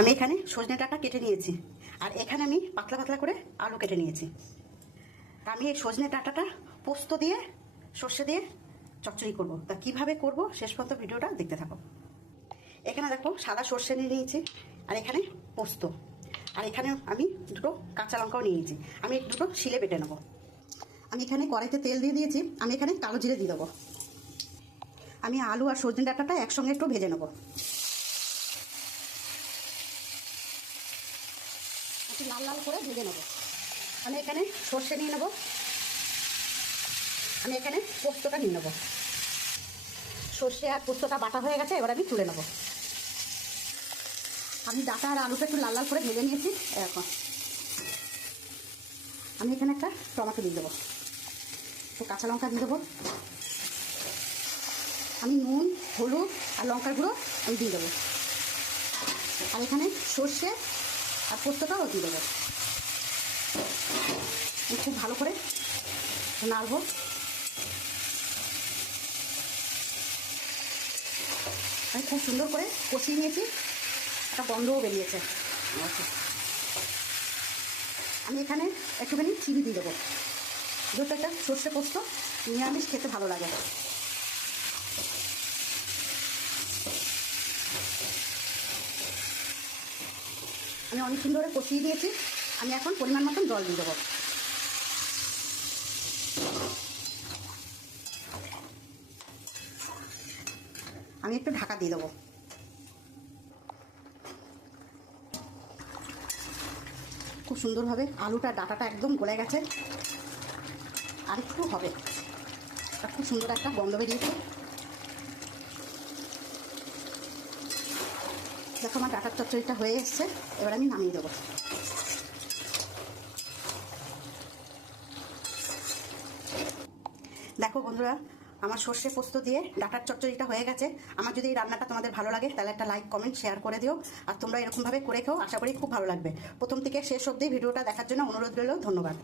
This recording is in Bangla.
আমি এখানে সজনে ডাঁটা কেটে নিয়েছি, আর এখানে আমি পাতলা পাতলা করে আলু কেটে নিয়েছি। তা আমি এই সজনে ডাঁটাটা পোস্ত দিয়ে সর্ষে দিয়ে চচ্চড়ি করব। তা কিভাবে করব শেষ পর্যন্ত ভিডিওটা দেখতে থাকো। এখানে দেখো সাদা সর্ষে নিয়ে নিয়েছি, আর এখানে পোস্ত, আর এখানে আমি দুটো কাঁচা লঙ্কাও নিয়ে নিয়েছি। আমি দুটো শিলে বেটে নেবো। আমি এখানে কড়াইতে তেল দিয়ে দিয়েছি। আমি এখানে কালো জিরে দিয়ে দেবো। আমি আলু আর সজনে ডাঁটাটা একসঙ্গে একটু ভেজে নেবো। একটু লাল লাল করে ভেজে নেবো। আমি এখানে সর্ষে নিয়ে নেবো। আমি এখানে পোস্তটা নিয়ে নেবো। সর্ষে আর পোস্তটা বাটা হয়ে গেছে, এবার আমি তুলে নেবো। আমি ডাঁটা আর আলুটা একটু লাল লাল করে ভেজে নিয়েছি। এরকম আমি এখানে একটা টমেটো দিয়ে দেবো, একটু কাঁচা লঙ্কা দিয়ে দেবো। আমি নুন, হলুদ আর লঙ্কার গুঁড়ো আমি দিয়ে দেবো। আর এখানে সর্ষে আর পোস্তটাও দিয়ে দেবো। খুব ভালো করে নাড়বো। আমি খুব সুন্দর করে কষিয়ে নিয়েছি, একটা গন্ধও বেরিয়েছে। আমি এখানে একটুখানি চিনি দিয়ে দেবো, যেহেতু একটা সর্ষে পোস্ত নিরামিষ খেতে ভালো লাগে। আমি অনেক সুন্দর করে কষিয়ে দিয়েছি। আমি এখন পরিমাণ মতন জল দিয়ে দেবো। আমি একটু ঢাকা দিয়ে দেবো। খুব সুন্দরভাবে আলুটা ডাঁটাটা একদম গলে গেছে, আর একটু হবে। খুব সুন্দর একটা গন্ধ বেরিয়েছে। দেখো আমার ডাঁটার চচ্চড়িটা হয়ে এসছে, এবার আমি নামিয়ে দেবো। দেখো বন্ধুরা, আমার সর্ষে পোস্ত দিয়ে ডাঁটার চচ্চড়িটা হয়ে গেছে। আমার যদি এই রান্নাটা তোমাদের ভালো লাগে তাহলে একটা লাইক, কমেন্ট, শেয়ার করে দিও। আর তোমরা এরকমভাবে করে খাও, আশা করি খুব ভালো লাগবে। প্রথম থেকে শেষ অবধি ভিডিওটা দেখার জন্য অনুরোধ রইল। ধন্যবাদ।